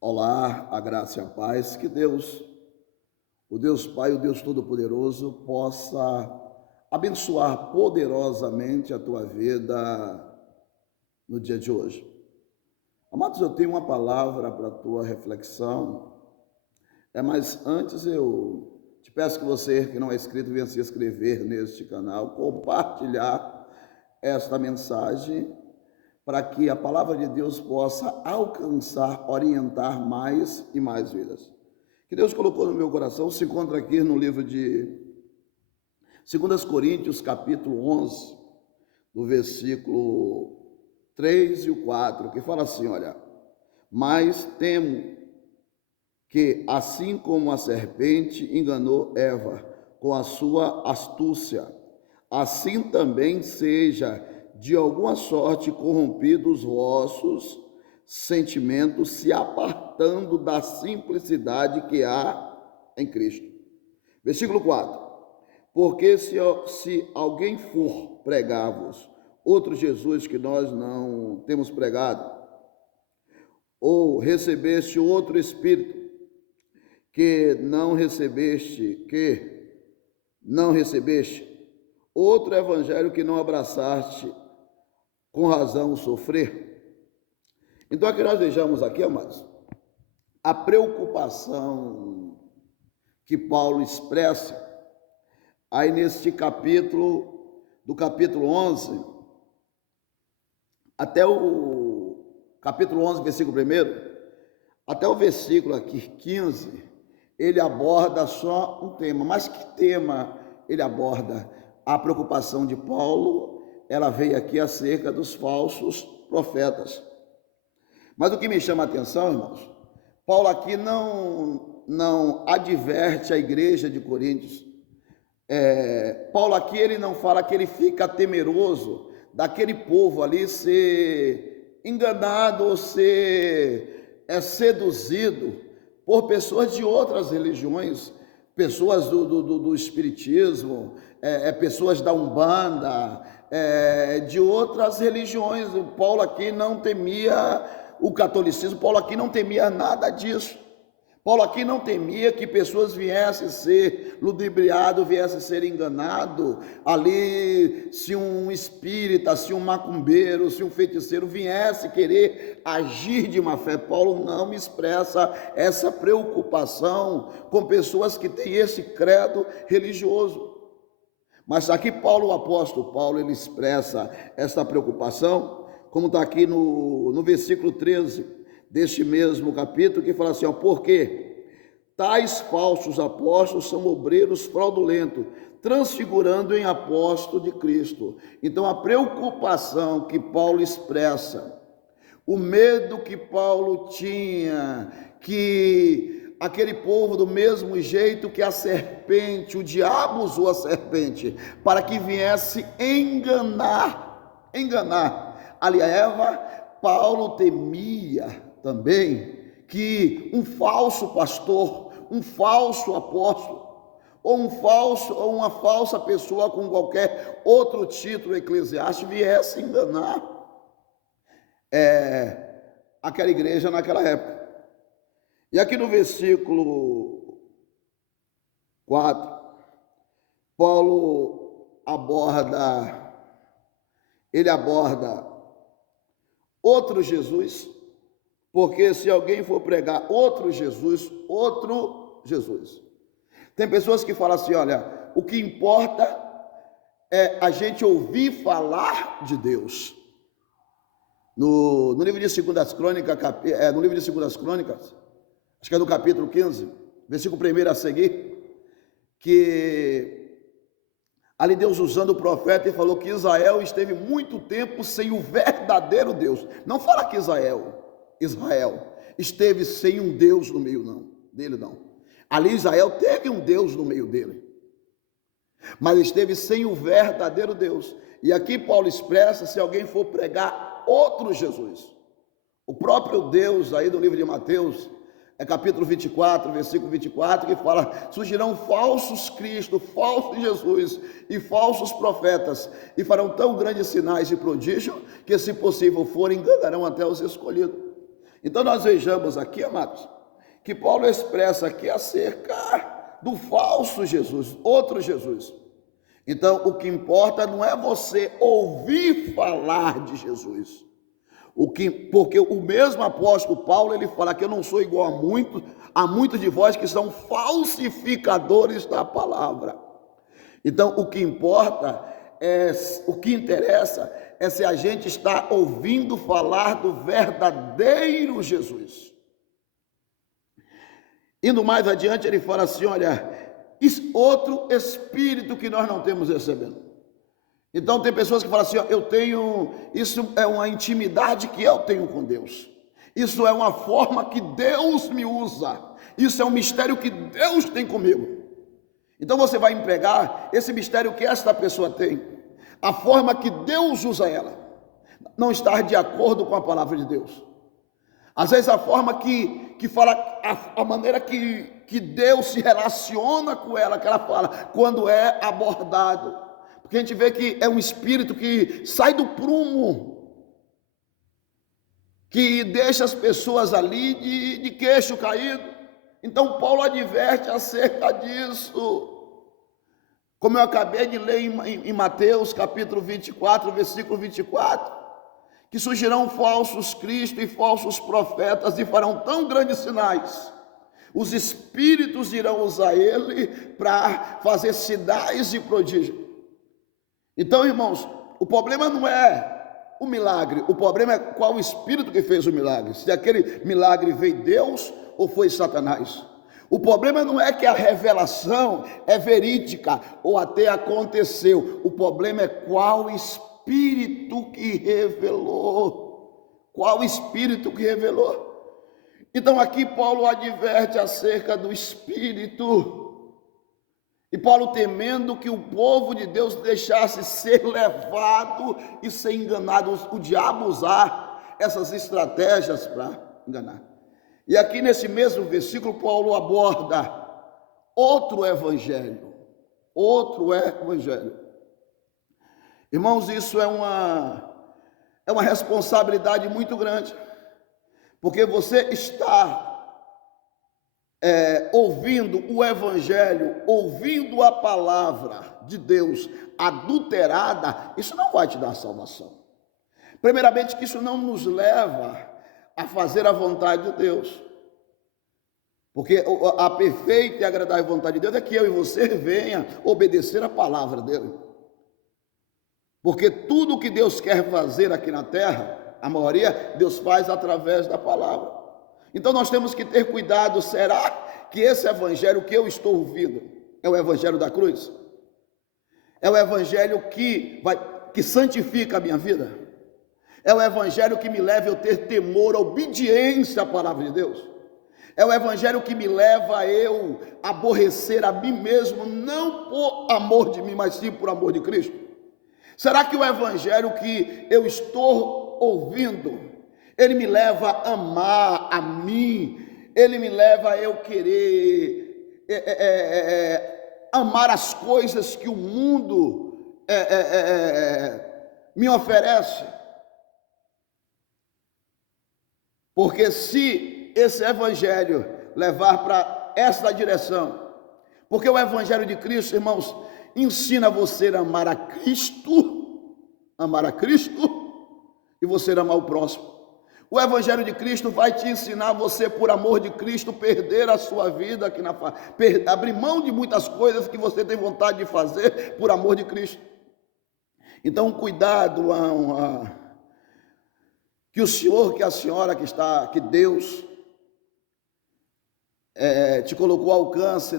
Olá, a graça e a paz, que Deus, o Deus Pai, o Deus Todo-Poderoso, possa abençoar poderosamente a tua vida no dia de hoje. Amados, eu tenho uma palavra para a tua reflexão, mas antes eu te peço que você que não é inscrito venha se inscrever neste canal, compartilhar esta mensagem para que a palavra de Deus possa alcançar, orientar mais e mais vidas. Que Deus colocou no meu coração se encontra aqui no livro de 2 Coríntios, capítulo 11, do versículo 3 e o 4, que fala assim, olha: mas temo que, assim como a serpente enganou Eva com a sua astúcia, assim também seja de alguma sorte corrompidos os vossos sentimentos, se apartando da simplicidade que há em Cristo. Versículo 4. Porque se alguém for pregar-vos outro Jesus que nós não temos pregado, ou recebeste outro Espírito que não recebeste, outro evangelho que não abraçaste, com razão sofrer. Então aqui nós vejamos aqui, amados, a preocupação que Paulo expressa aí neste capítulo, do capítulo 11 até o capítulo 11, versículo 1, até o versículo aqui 15, ele aborda só um tema. Mas que tema ele aborda? A preocupação de Paulo, ela veio aqui acerca dos falsos profetas. Mas o que me chama a atenção, irmãos, Paulo aqui não adverte a igreja de Coríntios. Paulo aqui ele não fala que ele fica temeroso daquele povo ali ser enganado ou ser seduzido por pessoas de outras religiões, pessoas do espiritismo, pessoas da Umbanda, de outras religiões. O Paulo aqui não temia o catolicismo, Paulo aqui não temia nada disso. Paulo aqui não temia que pessoas viessem ser ludibriadas, viessem ser enganadas. Ali, se um espírita, se um macumbeiro, se um feiticeiro viesse querer agir de má fé, Paulo não expressa essa preocupação com pessoas que têm esse credo religioso. Mas aqui Paulo, o apóstolo Paulo, ele expressa essa preocupação, como está aqui no versículo 13, deste mesmo capítulo, que fala assim, ó: porque tais falsos apóstolos são obreiros fraudulentos, transfigurando em apóstolo de Cristo. Então a preocupação que Paulo expressa, o medo que Paulo tinha, que aquele povo, do mesmo jeito que a serpente, o diabo usou a serpente, para que viesse enganar ali a Eva, Paulo temia também que um falso pastor, um falso apóstolo, ou uma falsa pessoa com qualquer outro título eclesiástico viesse enganar aquela igreja naquela época. E aqui no versículo 4, Paulo aborda outro Jesus, porque se alguém for pregar outro Jesus. Tem pessoas que falam assim, olha, o que importa é a gente ouvir falar de Deus. No livro de 2 Crônicas, acho que é no capítulo 15, versículo 1 a seguir, que ali Deus, usando o profeta, e falou que Israel esteve muito tempo sem o verdadeiro Deus. Não fala que Israel esteve sem um Deus no meio dele. Ali Israel teve um Deus no meio dele, mas esteve sem o verdadeiro Deus. E aqui Paulo expressa, se alguém for pregar outro Jesus, o próprio Deus aí do livro de Mateus, capítulo 24, versículo 24, que fala: surgirão falsos Cristo, falsos Jesus e falsos profetas, e farão tão grandes sinais e prodígios, que se possível for, enganarão até os escolhidos. Então nós vejamos aqui, amados, que Paulo expressa aqui acerca do falso Jesus, outro Jesus. Então o que importa não é você ouvir falar de Jesus, porque o mesmo apóstolo Paulo, ele fala que eu não sou igual a muitos de vós que são falsificadores da palavra. Então o que importa o que interessa é se a gente está ouvindo falar do verdadeiro Jesus. Indo mais adiante, ele fala assim, olha, outro espírito que nós não temos recebendo. Então tem pessoas que falam assim, isso é uma intimidade que eu tenho com Deus. Isso é uma forma que Deus me usa. Isso é um mistério que Deus tem comigo. Então você vai empregar esse mistério que esta pessoa tem, a forma que Deus usa ela, não estar de acordo com a palavra de Deus. Às vezes a forma que fala, a maneira que Deus se relaciona com ela, que ela fala, quando é abordado. Porque a gente vê que é um espírito que sai do prumo, que deixa as pessoas ali de queixo caído. Então Paulo adverte acerca disso. Como eu acabei de ler em Mateus capítulo 24, versículo 24, que surgirão falsos cristos e falsos profetas e farão tão grandes sinais. Os espíritos irão usar ele para fazer sinais e prodígios. Então, irmãos, o problema não é o milagre, o problema é qual o espírito que fez o milagre. Se aquele milagre veio de Deus ou foi Satanás. O problema não é que a revelação é verídica ou até aconteceu. O problema é qual espírito que revelou. Qual espírito que revelou. Então aqui Paulo adverte acerca do espírito. E Paulo temendo que o povo de Deus deixasse ser levado e ser enganado. O diabo usar essas estratégias para enganar. E aqui nesse mesmo versículo, Paulo aborda outro evangelho. Outro evangelho. Irmãos, isso é uma responsabilidade muito grande. Porque você está ouvindo o evangelho, ouvindo a palavra de Deus adulterada, isso não vai te dar salvação. Primeiramente que isso não nos leva a fazer a vontade de Deus. Porque a perfeita e agradável vontade de Deus é que eu e você venha obedecer a palavra dele. Porque tudo que Deus quer fazer aqui na terra, a maioria, Deus faz através da palavra. Então nós temos que ter cuidado, será que esse evangelho que eu estou ouvindo é o evangelho da cruz? É o evangelho que santifica a minha vida? É o evangelho que me leva a eu ter temor, obediência à palavra de Deus? É o evangelho que me leva a eu aborrecer a mim mesmo, não por amor de mim, mas sim por amor de Cristo? Será que o evangelho que eu estou ouvindo, ele me leva a amar a mim, ele me leva a eu querer amar as coisas que o mundo me oferece? Porque se esse evangelho levar para essa direção, porque o evangelho de Cristo, irmãos, ensina você a amar a Cristo, e você amar o próximo. O evangelho de Cristo vai te ensinar você, por amor de Cristo, perder a sua vida aqui na face, abrir mão de muitas coisas que você tem vontade de fazer por amor de Cristo. Então, cuidado, que o senhor, que a senhora que Deus te colocou ao alcance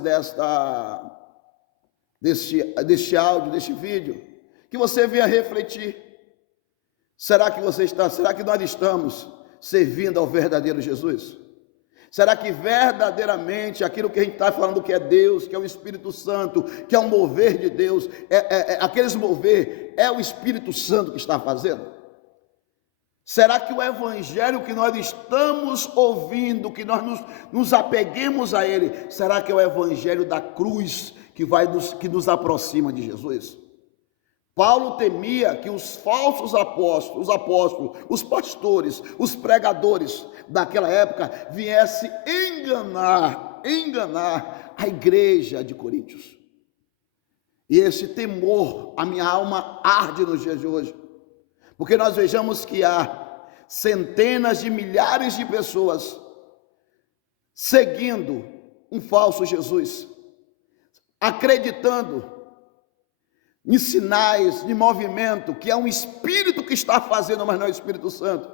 deste áudio, deste vídeo, que você venha refletir. Será que nós estamos servindo ao verdadeiro Jesus? Será que verdadeiramente aquilo que a gente está falando que é Deus, que é o Espírito Santo, que é um mover de Deus, aqueles mover, é o Espírito Santo que está fazendo? Será que o evangelho que nós estamos ouvindo, que nós nos apeguemos a ele, será que é o evangelho da cruz que nos aproxima de Jesus? Paulo temia que os falsos apóstolos, os pastores, os pregadores daquela época viessem enganar a igreja de Coríntios. E esse temor, a minha alma arde nos dias de hoje, porque nós vejamos que há centenas de milhares de pessoas seguindo um falso Jesus, acreditando em sinais de movimento, que é um espírito que está fazendo, mas não é o Espírito Santo,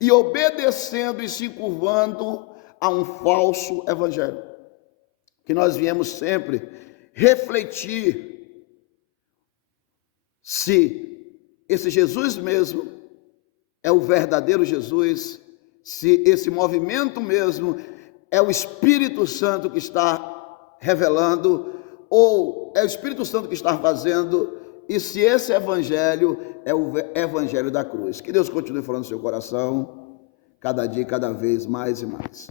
e obedecendo e se curvando a um falso evangelho. Que nós viemos sempre refletir se esse Jesus mesmo é o verdadeiro Jesus, se esse movimento mesmo é o Espírito Santo que está revelando, ou é o Espírito Santo que está fazendo, e se esse evangelho é o evangelho da cruz. Que Deus continue falando no seu coração, cada dia, cada vez mais e mais.